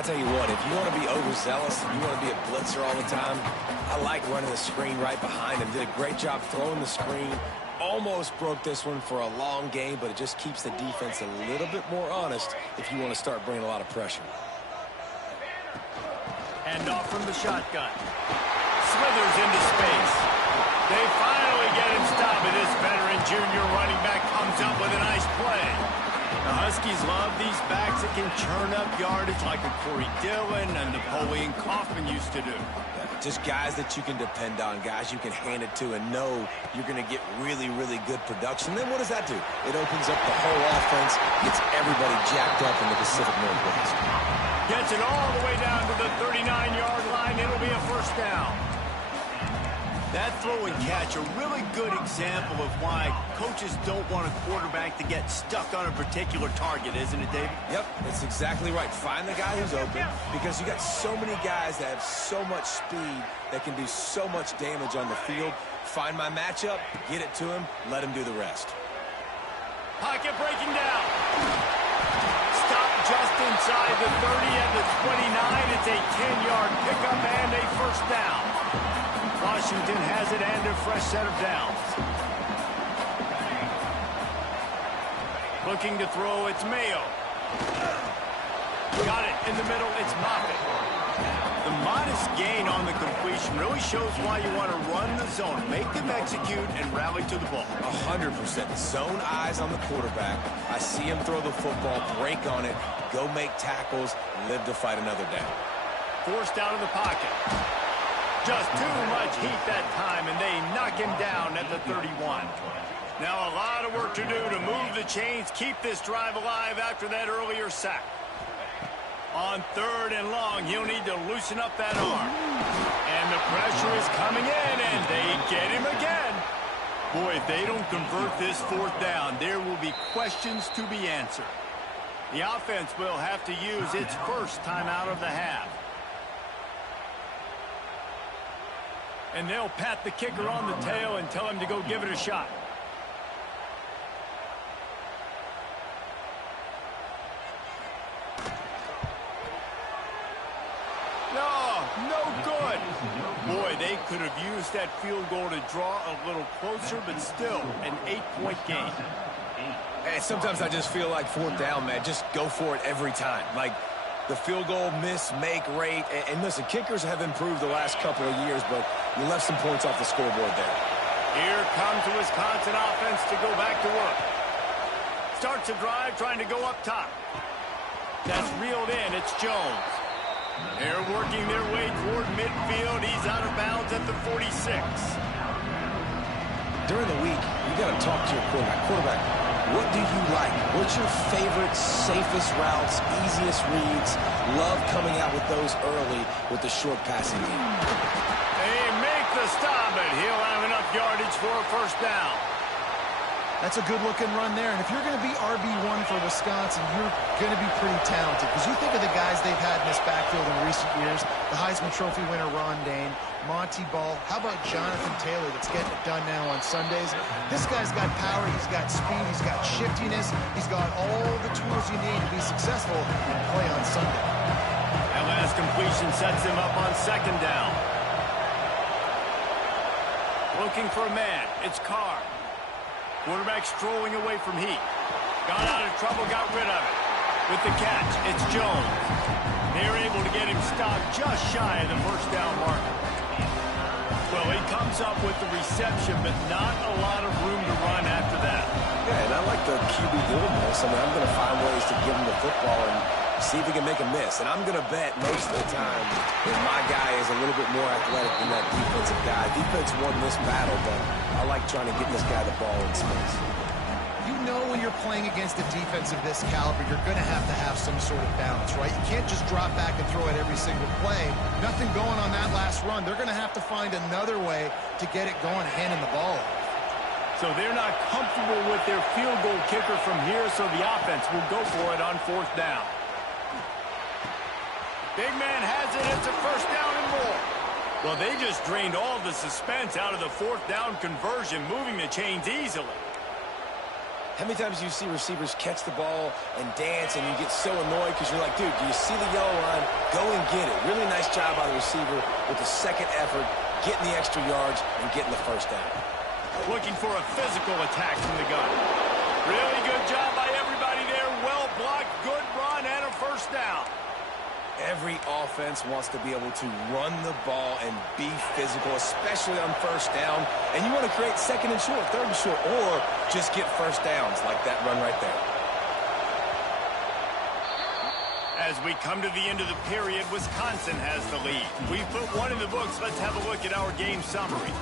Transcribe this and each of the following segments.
I'll tell you what, if you want to be overzealous and you want to be a blitzer all the time, I like running the screen right behind him. Did a great job throwing the screen. Almost broke this one for a long game, but it just keeps the defense a little bit more honest if you want to start bringing a lot of pressure. Hand off from the shotgun. Slithers into space. They finally get him stopped, and this veteran junior running back comes up with a nice play. The Huskies love these backs that can churn up yardage like a Corey Dillon and Napoleon Kaufman used to do. Just guys that you can depend on, guys you can hand it to and know you're going to get really, really good production. Then what does that do? It opens up the whole offense, gets everybody jacked up in the Pacific Northwest. Gets it all the way down to the 39-yard line. It'll be a first down. That throw and catch, a really good example of why coaches don't want a quarterback to get stuck on a particular target, isn't it, David? Yep, that's exactly right. Find the guy who's open because you got so many guys that have so much speed that can do so much damage on the field. Find my matchup, get it to him, let him do the rest. Pocket breaking down. Stop just inside the 30 and the 29. It's a 10-yard pickup and a first down. Washington has it and a fresh set of downs. Looking to throw, it's Mayo. Got it in the middle, it's Moffitt. The modest gain on the completion really shows why you want to run the zone, make them execute, and rally to the ball. 100%. Zone eyes on the quarterback. I see him throw the football, break on it, go make tackles, live to fight another down. Forced out of the pocket. Just too much heat that time, and they knock him down at the 31. Now a lot of work to do to move the chains, keep this drive alive after that earlier sack. On third and long, he'll need to loosen up that arm. And the pressure is coming in, and they get him again. Boy, if they don't convert this fourth down, there will be questions to be answered. The offense will have to use its first timeout of the half. And they'll pat the kicker on the tail and tell him to go give it a shot. No good. Boy, they could have used that field goal to draw a little closer, but still an 8-point game. And sometimes I just feel like fourth down, man, just go for it every time. Like, the field goal miss, make rate. And listen, kickers have improved the last couple of years, but you left some points off the scoreboard there. Here comes the Wisconsin offense to go back to work. Starts a drive trying to go up top. That's reeled in. It's Jones. They're working their way toward midfield. He's out of bounds at the 46. During the week, you got to talk to your quarterback. What do you like? What's your favorite, safest routes, easiest reads? Love coming out with those early with the short passing game. They make the stop, and he'll have enough yardage for a first down. That's a good-looking run there. And if you're going to be RB1 for Wisconsin, you're going to be pretty talented. Because you think of the guys they've had in this backfield in recent years, the Heisman Trophy winner Ron Dayne, Monty Ball. How about Jonathan Taylor that's getting it done now on Sundays? This guy's got power, he's got speed, he's got shiftiness, he's got all the tools you need to be successful and play on Sunday. That last completion sets him up on second down. Looking for a man. It's Carr. Quarterback strolling away from heat. Got out of trouble, got rid of it. With the catch, it's Jones. They're able to get him stopped just shy of the first down marker. Well, he comes up with the reception, but not a lot of room to run after that. Yeah, and I like the QB doing this. I mean, I'm going to find ways to give him the football and see if he can make a miss. And I'm going to bet most of the time that my guy is a little bit more athletic than that defensive guy. Defense won this battle, but I like trying to get this guy the ball in space. You know when you're playing against a defense of this caliber, you're going to have some sort of balance, right? You can't just drop back and throw it every single play. Nothing going on that last run. They're going to have to find another way to get it going, handing the ball off. So they're not comfortable with their field goal kicker from here, so the offense will go for it on fourth down. Big man has it. It's a first down and more. Well, they just drained all the suspense out of the fourth down conversion, moving the chains easily. How many times do you see receivers catch the ball and dance and you get so annoyed because you're like, dude, do you see the yellow line? Go and get it. Really nice job by the receiver with the second effort, getting the extra yards and getting the first down. Looking for a physical attack from the gun. Really good job by everybody there. Well blocked, good run, and a first down. Every offense wants to be able to run the ball and be physical, especially on first down. And you want to create second and short, third and short, or just get first downs like that run right there. As we come to the end of the period, Wisconsin has the lead. We've put one in the books. Let's have a look at our game summary.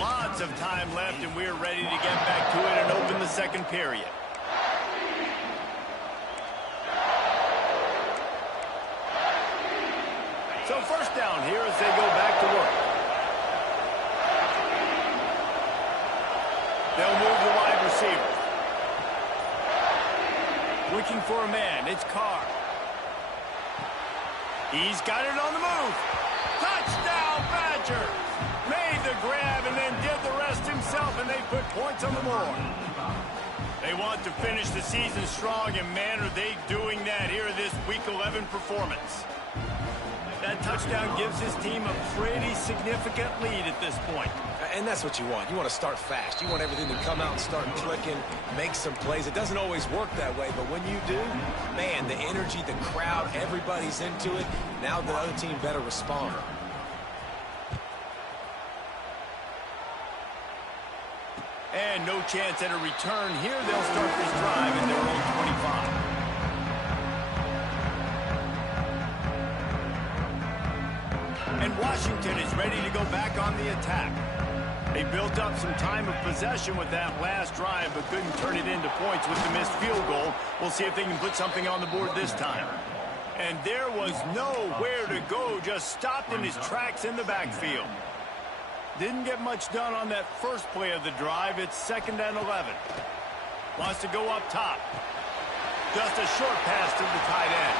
Lots of time left, and we're ready to get back to it and open the second period. So first down here as they go back to work. They'll move the wide receiver. Looking for a man. It's Carr. He's got it on the move. Touchdown, Badgers! Made the grab and then did the rest himself, and they put points on the board. They want to finish the season strong, and man, are they doing that here in this Week 11 performance. That touchdown gives his team a pretty significant lead at this point. And that's what you want. You want to start fast. You want everything to come out and start clicking, make some plays. It doesn't always work that way, but when you do, man, the energy, the crowd, everybody's into it. Now the other team better respond. And no chance at a return here. They'll start this drive at their own 25. And Washington is ready to go back on the attack. They built up some time of possession with that last drive, but couldn't turn it into points with the missed field goal. We'll see if they can put something on the board this time. And there was nowhere to go, just stopped in his tracks in the backfield. Didn't get much done on that first play of the drive. It's 2nd and 11. Wants to go up top. Just a short pass to the tight end.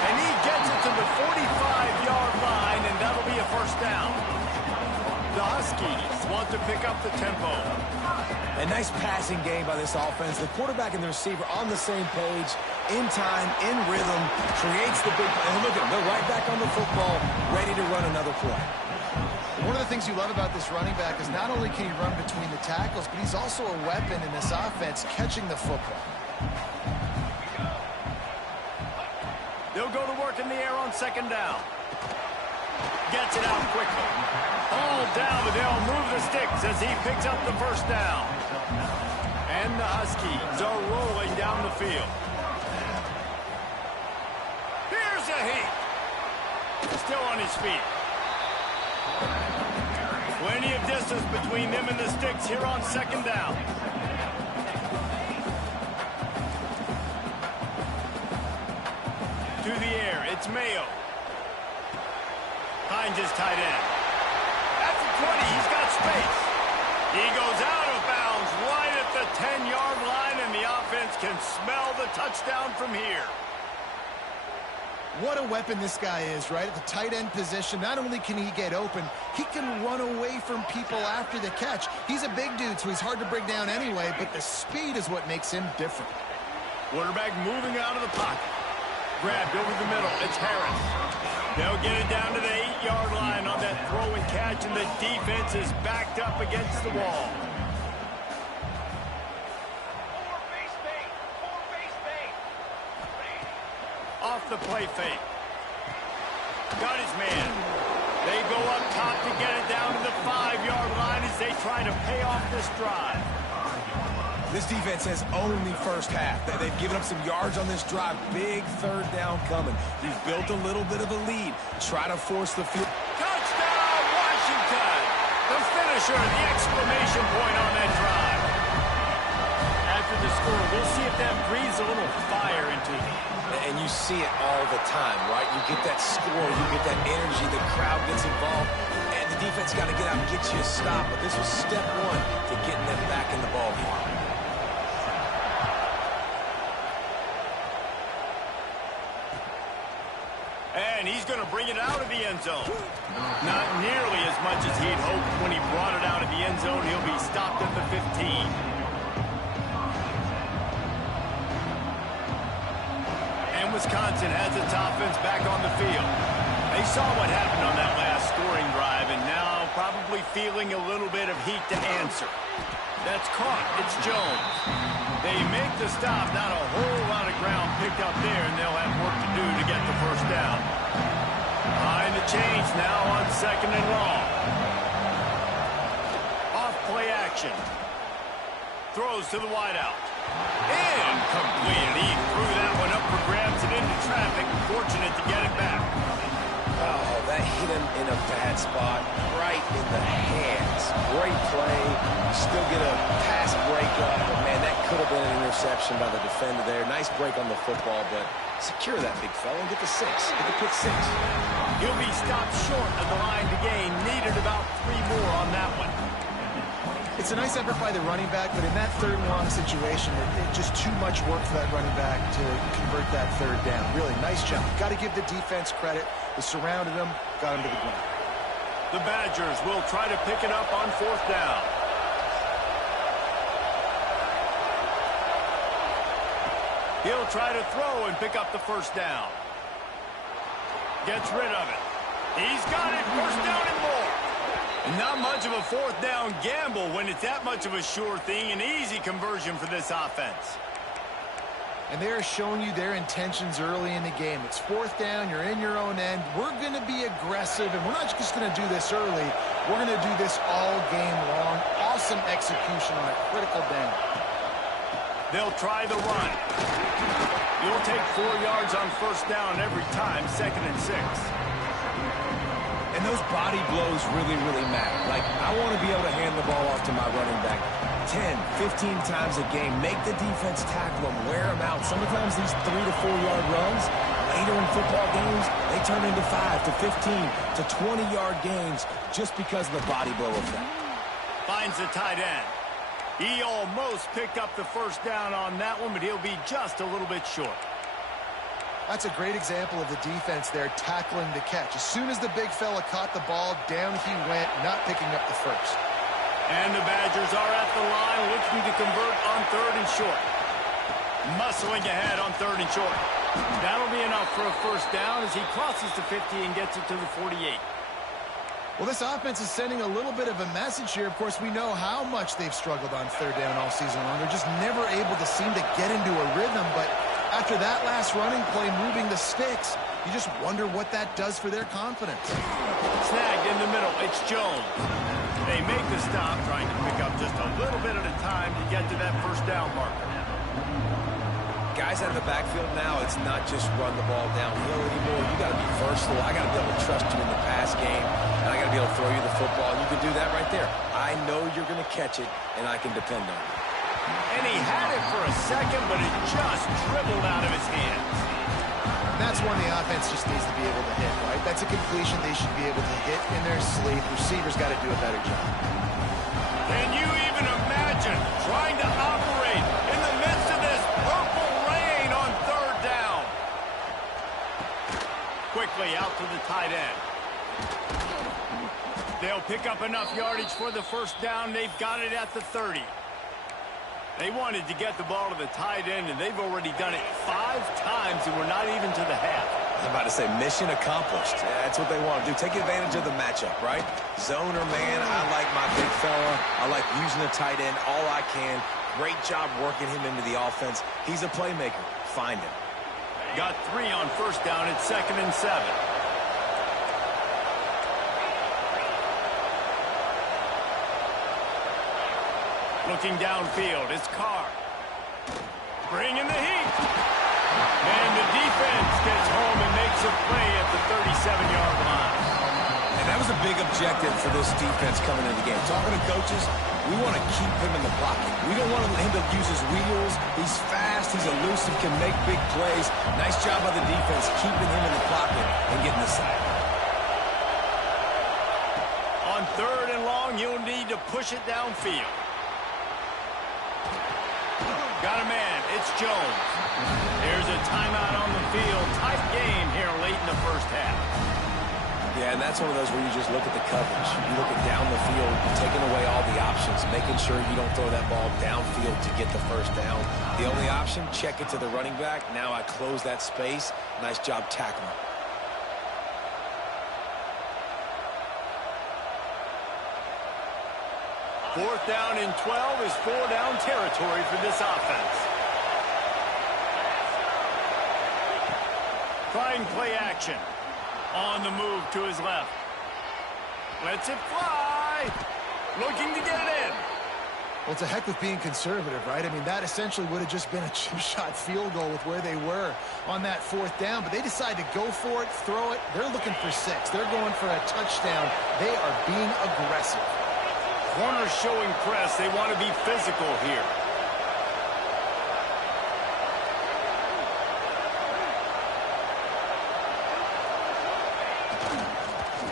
And he gets it to the 45-yard line, and that'll be a first down. The Huskies want to pick up the tempo. A nice passing game by this offense. The quarterback and the receiver on the same page, in time, in rhythm, creates the big play. And look at them. They're right back on the football, ready to run another play. One of the things you love about this running back is not only can he run between the tackles, but he's also a weapon in this offense catching the football. They'll go to work in the air on 2nd down. Gets it out quickly. All down, but they'll move the sticks as he picks up the first down. And the Huskies are rolling down the field. Here's a heat. Still on his feet. Plenty of distance between them and the sticks here on 2nd down. To the air, it's Mayo. Finds his tight end. At the 20, he's got space. He goes out of bounds right at the 10-yard line, and the offense can smell the touchdown from here. What a weapon this guy is, right? At the tight end position, not only can he get open, he can run away from people after the catch. He's a big dude, so he's hard to bring down anyway, but the speed is what makes him different. Quarterback moving out of the pocket. Grabbed over the middle. It's Harris. They'll get it down to the 8-yard line on that throw and catch, and the defense is backed up against the wall. Off the play fake. Got his man. They go up top to get it down to the 5-yard line as they try to pay off this drive. This defense has owned the first half. They've given up some yards on this drive. Big 3rd down coming. You've built a little bit of a lead. Try to force the field. Touchdown, Washington! The finisher, the exclamation point on that drive. After the score, we'll see if that breathes a little fire into them. And you see it all the time, right? You get that score, you get that energy, the crowd gets involved, and the defense got to get out and get you a stop. But this was step one to getting them back in the ballgame. And he's going to bring it out of the end zone. Not nearly as much as he'd hoped when he brought it out of the end zone. He'll be stopped at the 15. Wisconsin has its offense back on the field. They saw what happened on that last scoring drive, and now probably feeling a little bit of heat to answer. That's caught. It's Jones. They make the stop. Not a whole lot of ground picked up there, and they'll have work to do to get the first down. Behind the chains now on 2nd and long. Off play action. Throws to the wideout. Incomplete. He threw that one up for grabs and into traffic. Fortunate to get it back. Oh, that hit him in a bad spot, right in the hands. Great play. You still get a pass breakup, but man, that could have been an interception by the defender there. Nice break on the football, but secure that big fella and get the 6. Get the pick 6. He'll be stopped short of the line to gain. Needed about 3 more on that one. It's a nice effort by the running back, but in that 3rd and long situation, it just too much work for that running back to convert that 3rd down. Really, nice job. Got to give the defense credit. They surrounded him, got him to the ground. The Badgers will try to pick it up on 4th down. He'll try to throw and pick up the 1st down. Gets rid of it. He's got it. 1st down and more. Not much of a 4th down gamble when it's that much of a sure thing. An easy conversion for this offense. And they're showing you their intentions early in the game. It's 4th down. You're in your own end. We're going to be aggressive, and we're not just going to do this early. We're going to do this all game long. Awesome execution on a critical down. They'll try the run. You'll take 4 yards on 1st down every time, 2nd and 6. And those body blows really, really matter. Like, I want to be able to hand the ball off to my running back 10, 15 times a game. Make the defense tackle them, wear them out. Sometimes these 3 to 4 yard runs, later in football games, they turn into 5 to 15 to 20 yard gains just because of the body blow effect. Finds the tight end. He almost picked up the 1st down on that one, but he'll be just a little bit short. That's a great example of the defense there tackling the catch. As soon as the big fella caught the ball, down he went, not picking up the 1st. And the Badgers are at the line looking to convert on 3rd and short. Muscling ahead on 3rd and short. That'll be enough for a 1st down as he crosses the 50 and gets it to the 48. Well, this offense is sending a little bit of a message here. Of course, we know how much they've struggled on 3rd down all season long. They're just never able to seem to get into a rhythm, but after that last running play moving the sticks, you just wonder what that does for their confidence. Snagged in the middle. It's Jones. They make the stop, trying to pick up just a little bit at a time to get to that 1st down marker. Guys out of the backfield now, it's not just run the ball downhill anymore. You got to be versatile. I got to be able to trust you in the pass game, and I got to be able to throw you the football. And you can do that right there. I know you're going to catch it, and I can depend on it. And he had it for a second, but it just dribbled out of his hands. That's one the offense just needs to be able to hit, right? That's a completion they should be able to hit in their sleep. Receivers got to do a better job. Can you even imagine trying to operate in the midst of this purple rain on 3rd down? Quickly out to the tight end. They'll pick up enough yardage for the 1st down. They've got it at the 30. They wanted to get the ball to the tight end, and they've already done it 5 times, and we're not even to the half. I'm about to say mission accomplished. That's what they want to do. Take advantage of the matchup, right? Zone or man, I like my big fella. I like using the tight end all I can. Great job working him into the offense. He's a playmaker. Find him. Got 3 on 1st down at 2nd and 7. Looking downfield, it's Carr. Bringing the heat. And the defense gets home and makes a play at the 37-yard line. And that was a big objective for this defense coming into the game. Talking to coaches, we want to keep him in the pocket. We don't want him to use his wheels. He's fast, he's elusive, can make big plays. Nice job by the defense keeping him in the pocket and getting the sack. On 3rd and long, you'll need to push it downfield. Got a man. It's Jones. There's a timeout on the field. Tight game here late in the 1st half. Yeah, and that's one of those where you just look at the coverage. You look at down the field, taking away all the options, making sure you don't throw that ball downfield to get the first down. The only option, check it to the running back. Now I close that space. Nice job tackling. Fourth down and 12 is four-down territory for this offense. Trying play action. On the move to his left. Lets it fly. Looking to get it in. Well, it's a heck of being conservative, right? I mean, that essentially would have just been a chip-shot field goal with where they were on that fourth down. But they decided to go for it, throw it. They're looking for 6. They're going for a touchdown. They are being aggressive. Corners showing press. They want to be physical here.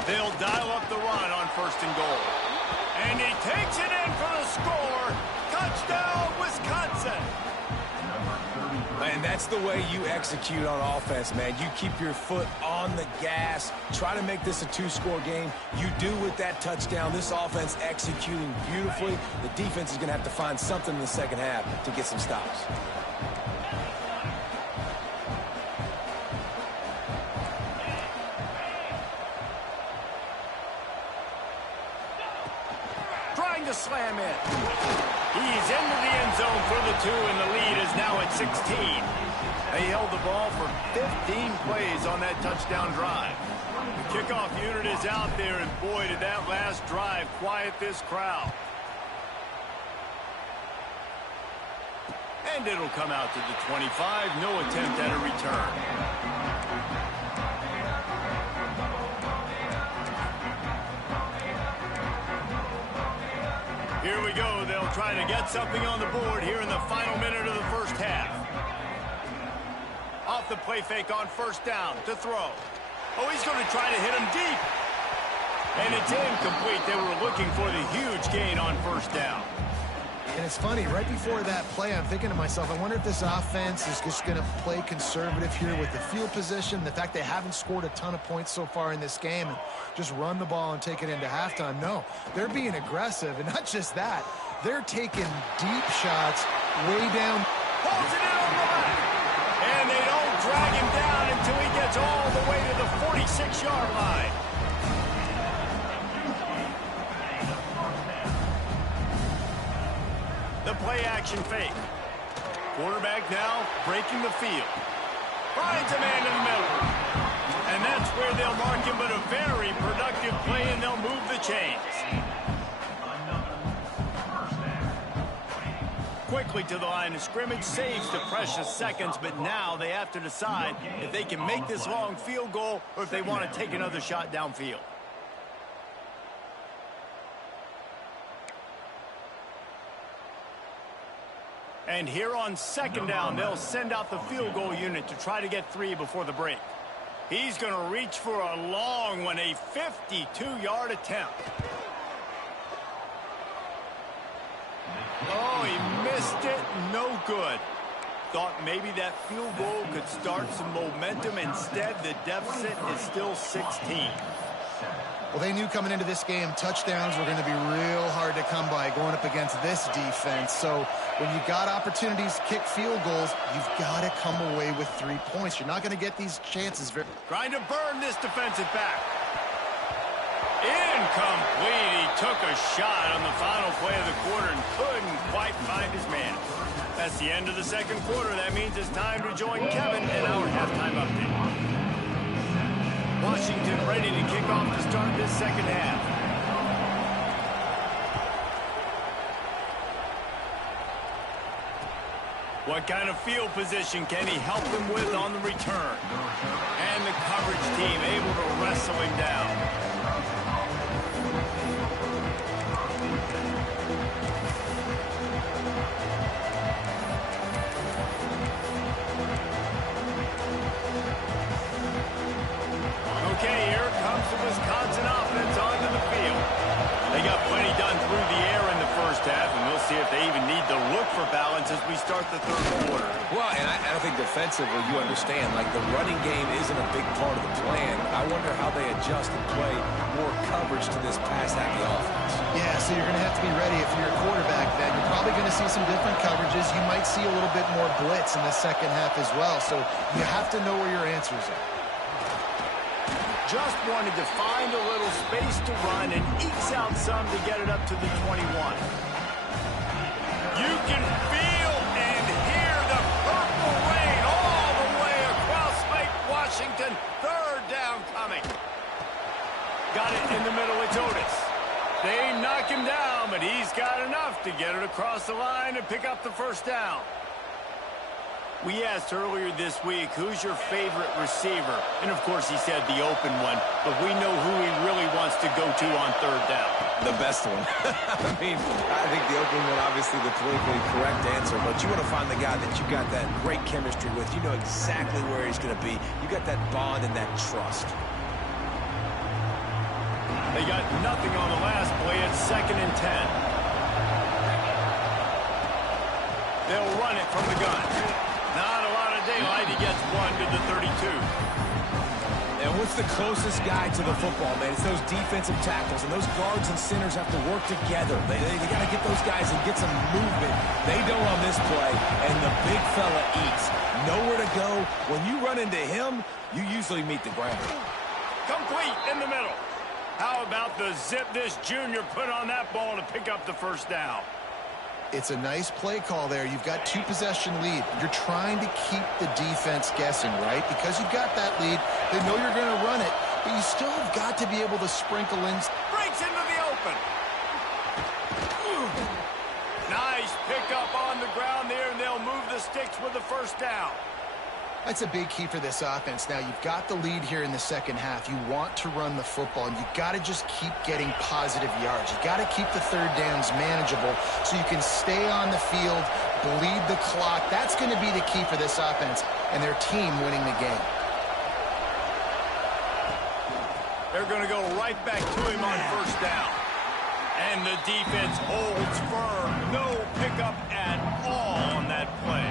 They'll dial up the run on first and goal. And he takes it in for the score. Touchdown, Wisconsin. And that's the way you execute on offense, man. You keep your foot on the gas. Try to make this a 2-score game. You do with that touchdown. This offense executing beautifully. The defense is going to have to find something in the second half to get some stops. Trying to slam it. He's into the end zone for the 2, and the lead is now at 16. They held the ball for 15 plays on that touchdown drive. The kickoff unit is out there, and boy, did that last drive quiet this crowd. And it'll come out to the 25. No attempt at a return. Here we go. They'll try to get something on the board here in the final minute of the first half. Off the play fake on first down to throw. Oh, he's going to try to hit him deep. And it's incomplete. They were looking for the huge gain on first down. And it's funny, right before that play, I'm thinking to myself, I wonder if this offense is just going to play conservative here with the field position, the fact they haven't scored a ton of points so far in this game, and just run the ball and take it into halftime. No, they're being aggressive, and not just that, they're taking deep shots way down. Pulls it in on the left. And they don't drag him down until he gets all the way to the 46-yard line. The play-action fake. Quarterback now breaking the field. Finds a man in the middle. And that's where they'll mark him, but a very productive play, and they'll move the chains. Quickly to the line of scrimmage, saves the precious seconds, but now they have to decide if they can make this long field goal or if they want to take another shot downfield. And here on second down, they'll send out the field goal unit to try to get 3 before the break. He's going to reach for a long one, a 52-yard attempt. Oh, he missed it. No good. Thought maybe that field goal could start some momentum. Instead, the deficit is still 16. Well, they knew coming into this game touchdowns were going to be real hard to come by going up against this defense. So when you got opportunities to kick field goals, you've got to come away with 3 points. You're not going to get these chances. Trying to burn this defensive back. Incomplete. He took a shot on the final play of the quarter and couldn't quite find his man. That's the end of the second quarter. That means it's time to join Kevin in our halftime update. Washington ready to kick off to start this second half. What kind of field position can he help them with on the return? And the coverage team able to wrestle him down. Okay, here comes the Wisconsin offense onto the field. They got plenty done through the air in the first half, and we'll see if they even need to look for balance as we start the third quarter. Well, and I think defensively, you understand, like the running game isn't a big part of the plan. I wonder how they adjust and play more coverage to this pass-happy offense. Yeah, so you're going to have to be ready if you're a quarterback then. You're probably going to see some different coverages. You might see a little bit more blitz in the second half as well. So you have to know where your answers are. Just wanted to find a little space to run and ekes out some to get it up to the 21. You can feel and hear the purple rain all the way across Lake Washington. Third down coming. Got it in the middle. It's Otis. They knock him down, but he's got enough to get it across the line and pick up the first down. We asked earlier this week, who's your favorite receiver? And, of course, he said the open one, but we know who he really wants to go to on third down. The best one. I mean, I think the open one, obviously the politically correct answer, but you want to find the guy that you got that great chemistry with. You know exactly where he's going to be. You got that bond and that trust. They got nothing on the last play. It's 2nd and 10. They'll run it from the gun. Not a lot of daylight. He gets one to the 32. And what's the closest guy to the football, man? It's those defensive tackles, and those guards and centers have to work together. They got to get those guys and get some movement. They don't on this play, and the big fella eats. Nowhere to go. When you run into him, you usually meet the ground. Complete in the middle. How about the zip this junior put on that ball to pick up the first down? It's a nice play call there. You've got 2-possession lead. You're trying to keep the defense guessing, right? Because you've got that lead, they know you're going to run it, but you still have got to be able to sprinkle in. Breaks into the open. Nice pickup on the ground there, and they'll move the sticks with the first down. That's a big key for this offense. Now, you've got the lead here in the second half. You want to run the football, and you've got to just keep getting positive yards. You've got to keep the third downs manageable so you can stay on the field, bleed the clock. That's going to be the key for this offense and their team winning the game. They're going to go right back to him on first down. And the defense holds firm. No pickup at all on that play.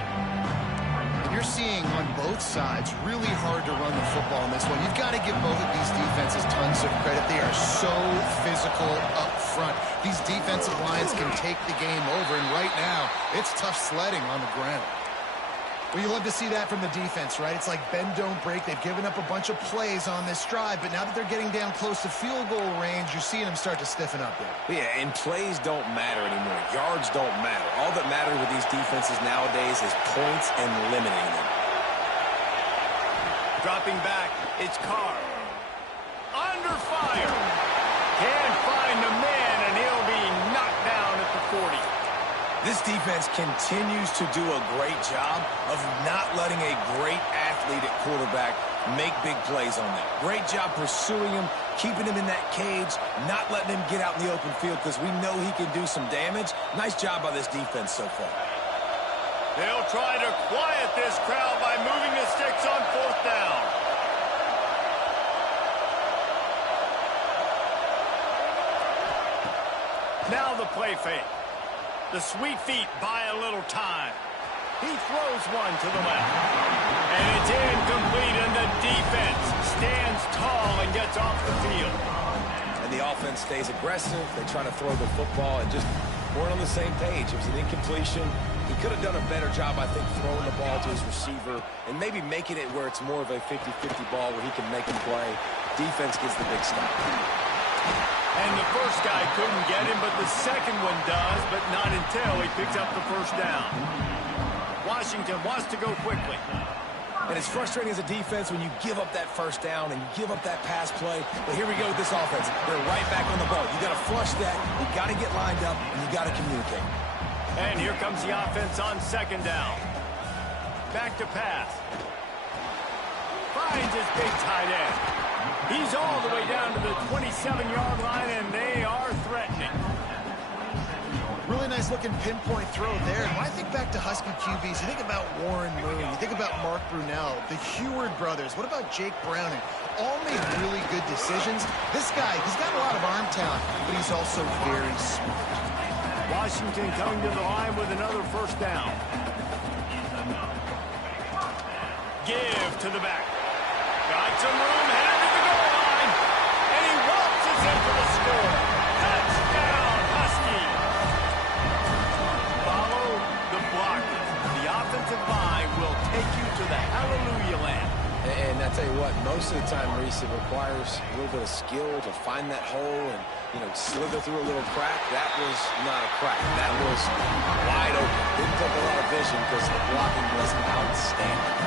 You're seeing on both sides really hard to run the football in this one. You've got to give both of these defenses tons of credit. They are so physical up front. These defensive lines can take the game over, and right now, it's tough sledding on the ground. Well, you love to see that from the defense, right? It's like bend, don't break. They've given up a bunch of plays on this drive, but now that they're getting down close to field goal range, you're seeing them start to stiffen up there. Yeah, and plays don't matter anymore. Yards don't matter. All that matters with these defenses nowadays is points and limiting them. Dropping back, it's Carr. Under fire. Can't find the man, and he'll be knocked down at the 40. This defense continues to do a great job of not letting a great athlete at quarterback make big plays on them. Great job pursuing him, keeping him in that cage, not letting him get out in the open field because we know he can do some damage. Nice job by this defense so far. They'll try to quiet this crowd by moving the sticks on fourth down. Now the play fake. The sweet feet buy a little time. He throws one to the left. And it's incomplete, and the defense stands tall and gets off the field. And the offense stays aggressive. They try to throw the football and just weren't on the same page. It was an incompletion. He could have done a better job, I think, throwing the ball to his receiver and maybe making it where it's more of a 50-50 ball where he can make him play. Defense gets the big stop. And the first guy couldn't get him, but the second one does, but not until he picks up the first down. Washington wants to go quickly. And it's frustrating as a defense when you give up that first down and you give up that pass play. But here we go with this offense. They're right back on the ball. You got to flush that. You got to get lined up, and you got to communicate. And here comes the offense on second down. Back to pass. Finds his big tight end. He's all the way down to the 27-yard line, and they are threatening. Really nice looking pinpoint throw there. And when I think back to Husky QBs, you think about Warren Moon, you think about Mark Brunell, the Heward brothers. What about Jake Browning? All made really good decisions. This guy, he's got a lot of arm talent, but he's also very smart. Washington coming to the line with another first down. Give to the back. Got some room, headed to the goal line. And he waltzes in for the score. Touchdown, Husky. Follow the blocker. The offensive line will take you to the hallelujah land. And I tell you what, most of the time, Reese, it requires a little bit of skill to find that hole and, slither through a little crack. That was not a crack. That was wide open. Didn't take a lot of vision because the blocking was outstanding.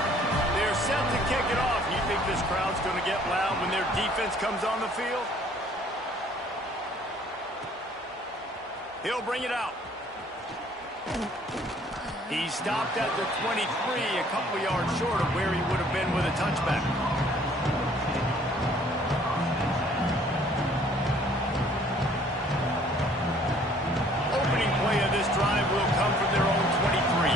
They're set to kick it off. You think this crowd's going to get loud when their defense comes on the field? He'll bring it out. He stopped at the 23, a couple of yards short of where he would have been with a touchback. Opening play of this drive will come from their own 23.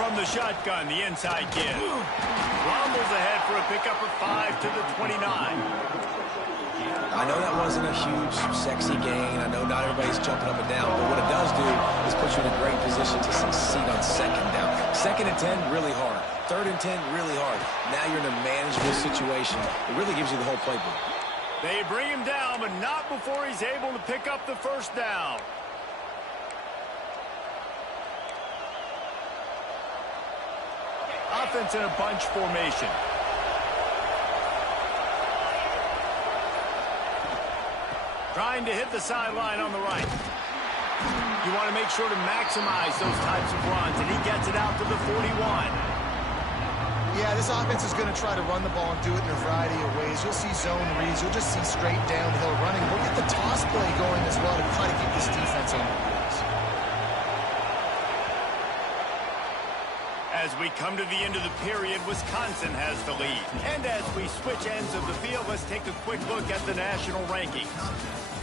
From the shotgun, the inside give. Rumbles ahead for a pickup of 5 to the 29. I know that wasn't a huge, sexy gain. I know not everybody's jumping up and down, but what it does do is put you in a great position to succeed on second down. Second and 10, really hard. Third and 10, really hard. Now you're in a manageable situation. It really gives you the whole playbook. They bring him down, but not before he's able to pick up the first down. Offense in a bunch formation. Trying to hit the sideline on the right. You want to make sure to maximize those types of runs, and he gets it out to the 41. Yeah, this offense is going to try to run the ball and do it in a variety of ways. You'll see zone reads. You'll just see straight downhill running. We'll get the toss play going as well to try to keep this defense on the heels. As we come to the end of the period, Wisconsin has the lead. And as we switch ends of the field, let's take a quick look at the national rankings.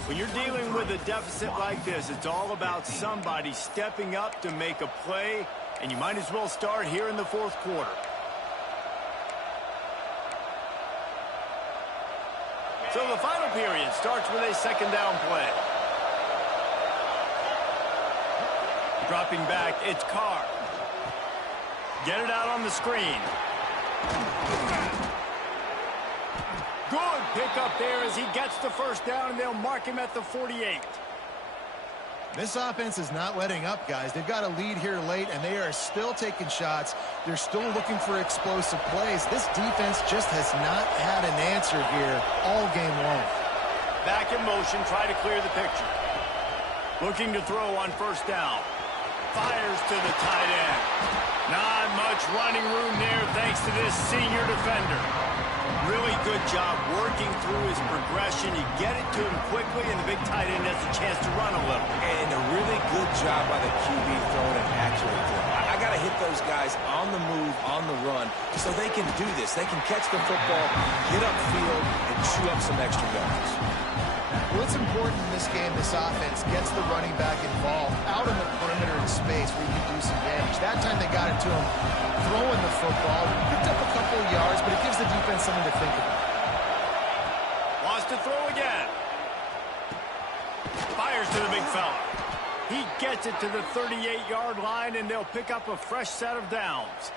When you're dealing with a deficit like this, it's all about somebody stepping up to make a play, and you might as well start here in the fourth quarter. So the final period starts with a second down play. Dropping back, it's Carr. Get it out on the screen. Good pickup there as he gets the first down, and they'll mark him at the 48. This offense is not letting up, guys. They've got a lead here late, and they are still taking shots. They're still looking for explosive plays. This defense just has not had an answer here all game long. Back in motion, try to clear the picture. Looking to throw on first down. Fires to the tight end. Not much running room there thanks to this senior defender. Really good job working through his progression. You get it to him quickly, and the big tight end has a chance to run a little. And a really good job by the QB throwing it accurately. I got to hit those guys on the move, on the run, so they can do this. They can catch the football, get upfield, and chew up some extra yards. Well, it's important in this game, this offense gets the running back involved out in the perimeter in space where you can do some damage. That time they got it to him throwing the football. Picked up a couple of yards, but it gives the defense something to think about. Wants to throw again. Fires to the big fella. He gets it to the 38-yard line, and they'll pick up a fresh set of downs.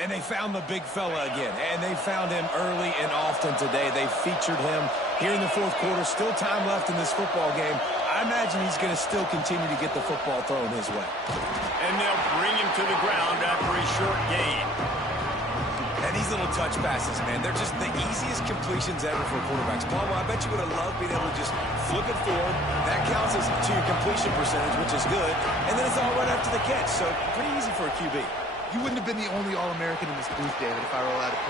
And they found the big fella again, and they found him early and often today. They featured him here in the fourth quarter. Still time left in this football game. I imagine he's going to still continue to get the football thrown his way. And they'll bring him to the ground after a short gain. And these little touch passes, man, they're just the easiest completions ever for quarterbacks. Palmer, I bet you would have loved being able to just flip it forward. That counts as to your completion percentage, which is good. And then it's all right after the catch, so pretty easy for a QB. You wouldn't have been the only All-American in this booth, David, if I were allowed to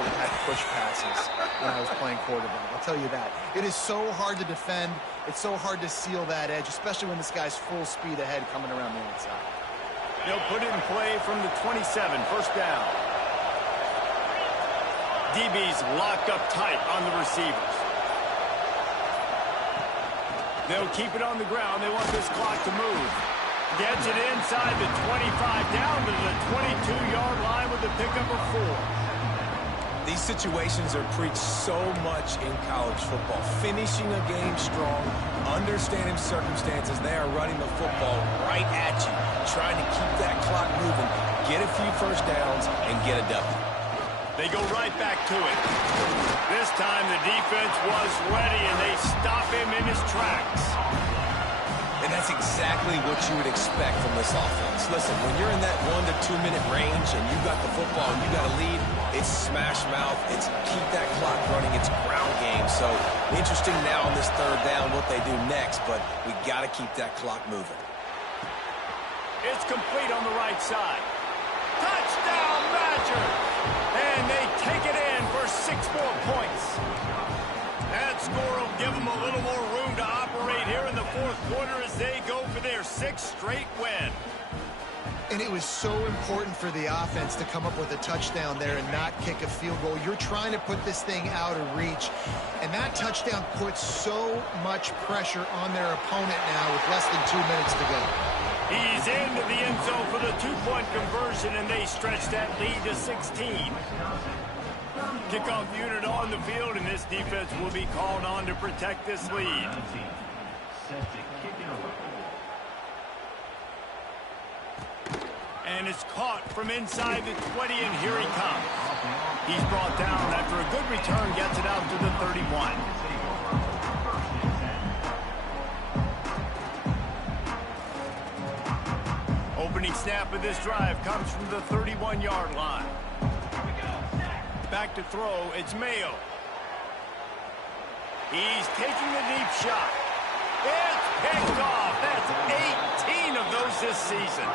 push passes when I was playing quarterback. I'll tell you that. It is so hard to defend. It's so hard to seal that edge, especially when this guy's full speed ahead coming around the outside. They'll put it in play from the 27, first down. DB's locked up tight on the receivers. They'll keep it on the ground. They want this clock to move. Gets it inside the 25, down to the 22-yard line with a pickup of 4. these situations are preached so much in college football. Finishing a game strong, understanding circumstances. They are running the football right at you, trying to keep that clock moving, get a few first downs, and get a W. They go right back to it. This time the defense was ready, and they stop him in his tracks. And that's exactly what you would expect from this offense. Listen, when you're in that 1 to 2 minute range and you got the football and you got a lead, it's smash mouth, it's keep that clock running, it's ground game. So interesting now on this third down what they do next, but we got to keep that clock moving. It's complete on the right side. Touchdown, Badgers! And they take it in for 6 more points. That score will give them a little more room to operate here in the fourth quarter as they go for their 6th straight win. And it was so important for the offense to come up with a touchdown there and not kick a field goal. You're trying to put this thing out of reach, and that touchdown puts so much pressure on their opponent now with less than 2 minutes to go. He's into the end zone for the 2-point conversion, and they stretch that lead to 16. Kickoff unit on the field, and this defense will be called on to protect this lead. And it's caught from inside the 20, and here he comes. He's brought down after a good return, gets it out to the 31. Opening snap of this drive comes from the 31-yard line. Back to throw, it's Mayo. He's taking the deep shot. It's picked off. That's 18 of those this season.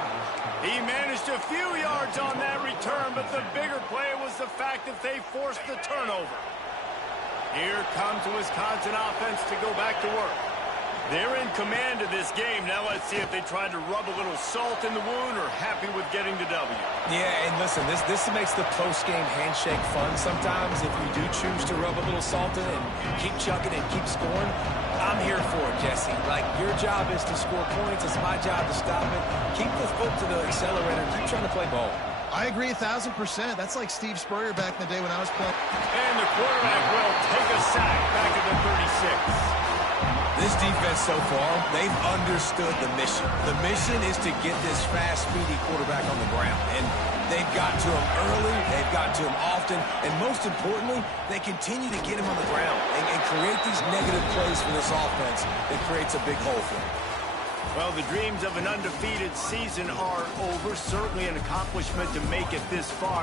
He managed a few yards on that return, but the bigger play was the fact that they forced the turnover. Here comes the Wisconsin offense to go back to work. They're in command of this game. Now let's see if they try to rub a little salt in the wound or happy with getting the W. Yeah, and listen, this makes the post-game handshake fun sometimes if you do choose to rub a little salt in and keep chucking and keep scoring. I'm here for it, Jesse. Like, your job is to score points. It's my job to stop it. Keep the foot to the accelerator. Keep trying to play ball. I agree 1,000%. That's like Steve Spurrier back in the day when I was playing. And the quarterback will take a sack back at the 36. This defense so far, they've understood the mission. The mission is to get this fast, speedy quarterback on the ground. And they've got to him early, they've got to him often, and most importantly, they continue to get him on the ground and create these negative plays for this offense that creates a big hole for them. Well, the dreams of an undefeated season are over. Certainly an accomplishment to make it this far.